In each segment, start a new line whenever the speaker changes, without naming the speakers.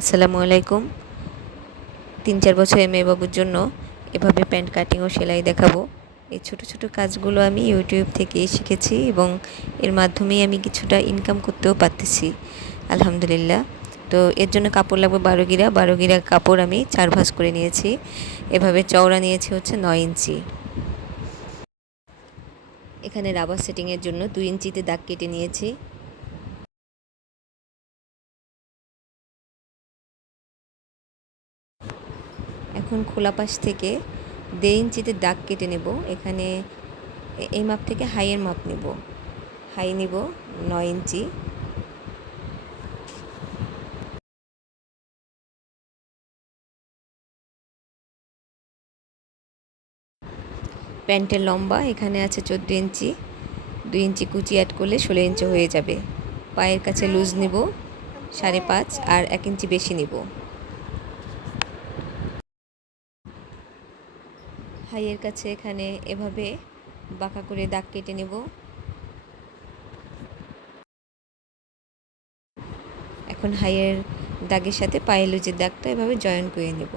আসসালামু আলাইকুম। তিন চার বছরের মেয়ে বাবুর জন্য এভাবে প্যান্ট কাটিং ও সেলাই দেখাবো। এই ছোট ছোট কাজগুলো আমি ইউটিউব থেকে শিখেছি এবং এর মাধ্যমেই আমি কিছুটা ইনকাম করতেও পারতেছি। আলহামদুলিল্লাহ। তো এর জন্য কাপড় লাগবে বারো গিরা বারো গিরা কাপড় আমি চার ভাঁজ করে নিয়েছি। এভাবে চওড়া নিয়েছি হচ্ছে নয় ইঞ্চি। এখানে রাবার সেটিংয়ের জন্য দুই ইঞ্চিতে দাগ কেটে নিয়েছি। এখন খোলা পাশ থেকে দেড় ইঞ্চিতে দাগ কেটে নেব। এখানে এই মাপ থেকে হাইয়ের মাপ নেব। হাই নিব নয় ইঞ্চি। প্যান্টের লম্বা এখানে আছে চোদ্দ ইঞ্চি। দুই ইঞ্চি কুচি অ্যাড করলে ষোলো ইঞ্চি হয়ে যাবে। পায়ের কাছে লুজ নিব, সাড়ে পাঁচ আর এক ইঞ্চি বেশি নিব। হাইয়ের কাছে এখানে এভাবে বাঁকা করে দাগ কেটে নেব। এখন হাইয়ের দাগের সাথে পায়ে লুজের দাগটা এভাবে জয়েন করে নেব।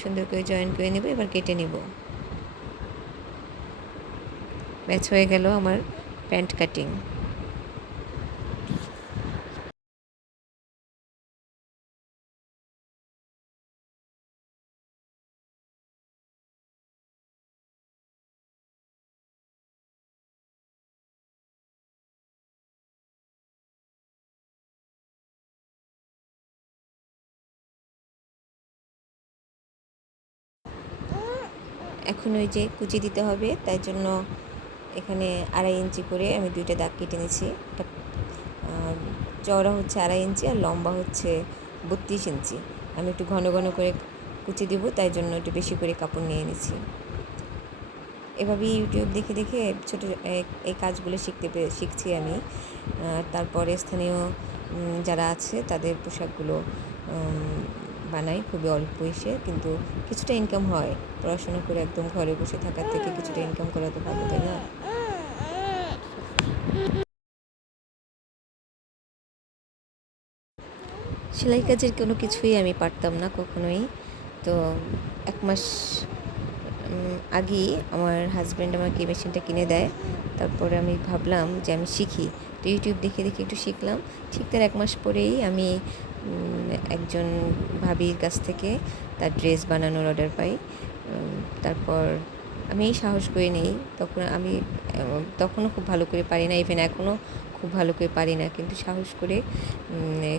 সুন্দর করে জয়েন করে নেব, এবার কেটে নেব। ম্যাচ হয়ে গেল আমার প্যান্ট কাটিং। এখন ওই যে কুচি দিতে হবে, তাই জন্য এখানে আড়াই ইঞ্চি করে আমি দুইটা দাগ কেটে নিয়েছি। চওড়া হচ্ছে আড়াই ইঞ্চি আর লম্বা হচ্ছে বত্রিশ ইঞ্চি। আমি একটু ঘন ঘন করে কুচি দিব, তাই জন্য একটু বেশি করে কাপড় নিয়ে নিয়েছি এভাবেই ইউটিউব দেখে দেখে ছোটো এই কাজগুলো শিখতে শিখছি আমি। তারপরে স্থানীয় যারা আছে তাদের পোশাকগুলো বানাই, খুবই অল্প এসে, কিন্তু কিছুটা ইনকাম হয়। পড়াশোনা করে একদম ঘরে বসে থাকার থেকে কিছুটা ইনকাম করা তো ভালো, তাই না? সেলাই কাজের কোনো কিছুই আমি পারতাম না কখনোই। তো এক মাস আগেই আমার হাজব্যান্ড আমাকে মেশিনটা কিনে দেয়। তারপরে আমি ভাবলাম যে আমি শিখি। তো ইউটিউব দেখে দেখে একটু শিখলাম। ঠিক তার এক মাস পরেই আমি একজন ভাবির কাছ থেকে তার ড্রেস বানানোর অর্ডার পাই। তারপর আমি এই সাহস করে নেই। তখন আমি তখনও খুব ভালো করে পারি না ইভেন এখনও খুব ভালো করে পারি না। কিন্তু সাহস করে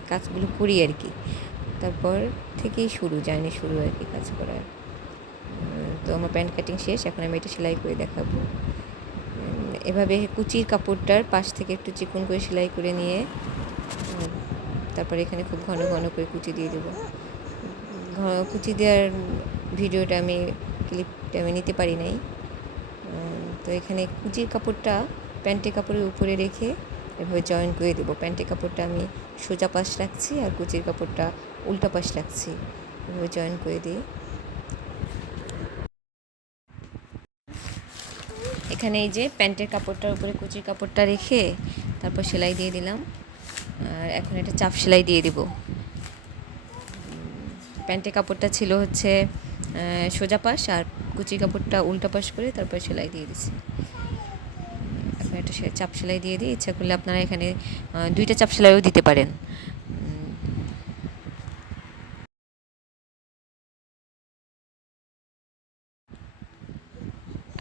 কাজগুলো করি আর কি। তারপর থেকেই শুরু, জার্নি শুরু আর কি কাজ করার। তো আমার প্যান্ট কাটিং শেষ, এখন আমি এটা সেলাই করে দেখাবো। এভাবে কুচির কাপড়টার পাশ থেকে একটু চিকন করে সেলাই করে নিয়ে তারপরে এখানে খুব ঘন ঘন করে কুচি দিয়ে দেবো। কুচি দেওয়ার ভিডিওটা আমি, ক্লিপটা আমি নিতে পারি নাই। তো এখানে কুচির কাপড়টা প্যান্টের কাপড়ের উপরে রেখে এভাবে জয়েন করে দেবো। প্যান্টের কাপড়টা আমি সোজা পাশ রাখছি আর কুচির কাপড়টা উল্টা পাশ রাখছি। এভাবে জয়েন করে দিই। এখানে এই যে প্যান্টের কাপড়টার উপরে, কুচির কাপড়টা রেখে তারপর সেলাই দিয়ে দিলাম। আর এখন এটা চাপ সেলাই দিয়ে দিব। প্যান্টের কাপড়টা ছিল হচ্ছে সোজা পাশ আর কুচি কাপড়টা উল্টা পাশ করে তারপর সেলাই দিয়ে দিছি। এখন একটা চাপ সেলাই দিয়ে দিই। ইচ্ছা করলে আপনারা এখানে দুইটা চাপ সেলাইও দিতে পারেন।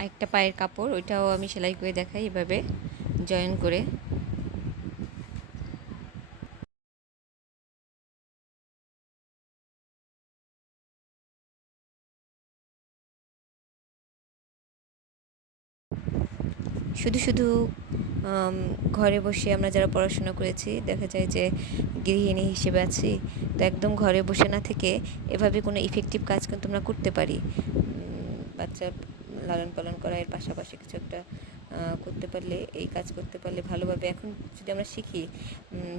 আরেকটা পায়ের কাপড়, ওইটাও আমি সেলাই করে দেখাই এভাবে, জয়েন করে। শুধু শুধু ঘরে বসে আমরা যারা পড়াশোনা করেছি, দেখা যায় যে গৃহিণী হিসেবে আছি, তো একদম ঘরে বসে না থেকে এভাবে কোনো ইফেক্টিভ কাজ কিন্তু আমরা করতে পারি। বাচ্চা লালন পালন করা, এর পাশাপাশি কিছু একটা করতে পারলে, এই কাজ করতে পারলে ভালোভাবে, এখন যদি আমরা শিখি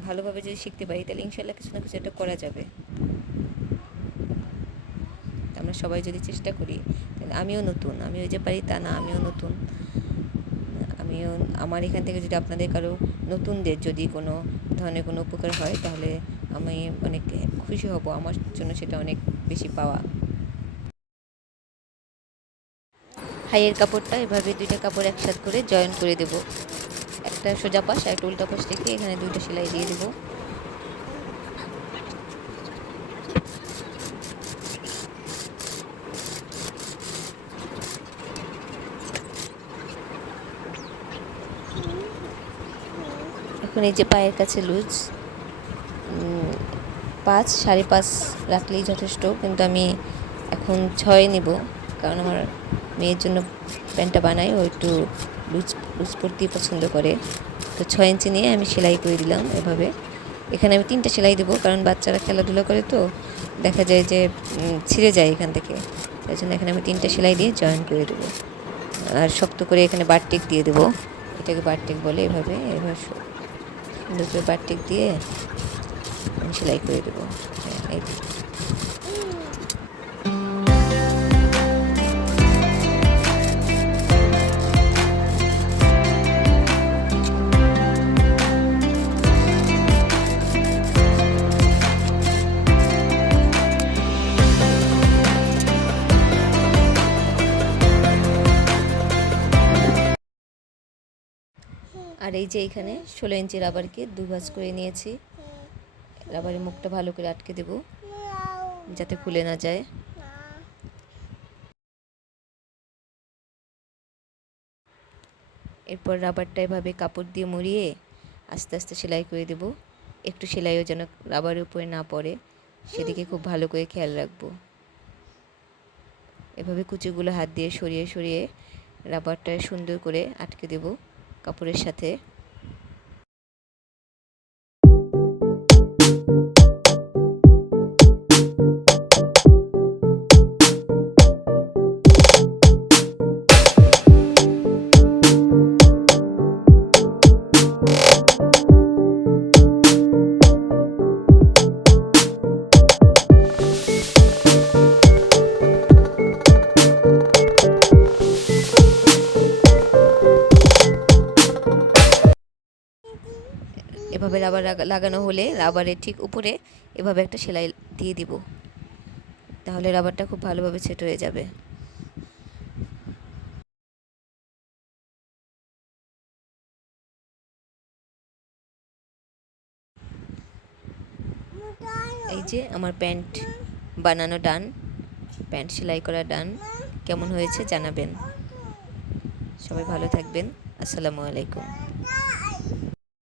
ভালোভাবে যদি শিখতে পারি, তাহলে ইনশাল্লাহ কিছু না কিছু একটা করা যাবে। আমরা সবাই যদি চেষ্টা করি, তাহলে আমিও নতুন, আমিও যে পারি তা না, আমিও নতুন। আমিও, আমার এখান থেকে যদি আপনাদের কারও নতুনদের যদি কোনো ধরনের কোনো উপকার হয়, তাহলে আমি অনেক খুশি হব, আমার জন্য সেটা অনেক বেশি পাওয়া। হাইয়ের কাপড়টা এভাবে দুইটা কাপড় একসাথে করে জয়েন করে দেব। একটা সোজা পাশ একটা উল্টা পাশ রেখে এখানে দুইটা সেলাই দিয়ে দেবো। এখন এই যে পায়ের কাছে লুজ পাঁচ, সাড়ে পাঁচ রাখলেই যথেষ্ট, কিন্তু আমি এখন ছয় নেব, কারণ আমার মেয়ের জন্য প্যান্টটা বানাই ও একটু লুজ লুজ পরতেই পছন্দ করে। তো ছয় ইঞ্চি নিয়ে আমি সেলাই করে দিলাম এভাবে। এখানে আমি তিনটা সেলাই দেবো কারণ বাচ্চারা খেলাধুলা করে তো দেখা যায় যে ছিঁড়ে যায় এখান থেকে। তাই জন্য এখানে আমি তিনটা সেলাই দিয়ে জয়েন করে দেবো। আর শক্ত করে এখানে বারটিক দিয়ে দেবো। এটাকে বারটিক বলে এভাবে এভাবে সুন্দর করে বারটিক দিয়ে আমি সেলাই করে দেবো। হ্যাঁ, এই। আর এই যে এখানে ষোলো ইঞ্চি রাবারকে দু ভাঁজ করে নিয়েছি। রাবারের মুখটা ভালো করে আটকে দেব, যাতে খুলে না যায়। এরপর রাবারটা এভাবে কাপড় দিয়ে মুড়িয়ে আস্তে আস্তে সেলাই করে দেব। একটু সেলাইও যেন রাবারের উপরে না পড়ে, সেদিকে খুব ভালো করে খেয়াল রাখব। এভাবে কুচিগুলো হাত দিয়ে সরিয়ে সরিয়ে রাবারটা সুন্দর করে আটকে দেব। কাপড়ের সাথে এভাবে রাবার লাগানো হলে রাবারের ঠিক উপরে এভাবে একটা সেলাই দিয়ে দিব। তাহলে রাবারটা খুব ভালোভাবে সেট হয়ে যাবে। এই যে আমার প্যান্ট বানানো ডান, প্যান্ট সেলাই করা ডান, কেমন হয়েছে জানাবেন। সবাই ভালো থাকবেন, আসসালামু আলাইকুম।